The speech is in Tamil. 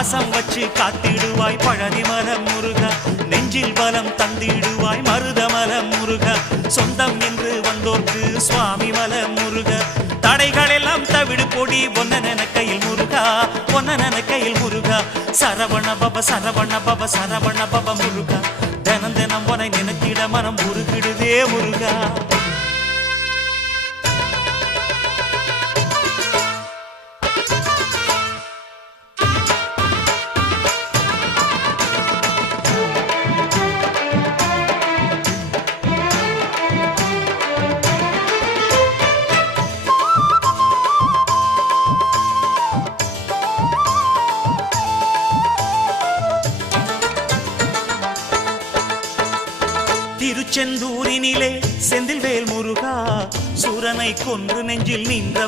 பாசம் வச்சு காத்திடுவாய் பழனிமலம் முருகா, நெஞ்சில் பலம் தந்திடுவாய் மருதமலம் முருகா, சொந்தம் என்று வந்தோர்க்கு சுவாமி மலம் முருகா, தடைகள் எல்லாம் தவிடு பொடி ஒன்னன கையில் முருகா, ஒன்னன கையில் முருகா, சரவண பப சரவண பப சரவண பப முருகா, தினம் தினம் உனை நினைத்திட மனம் உருகிடுதே முருகா. திருச்செந்தூரினிலே செந்தில்வேல் முருகா, சூரனை கொன்று நெஞ்சில் நின்ற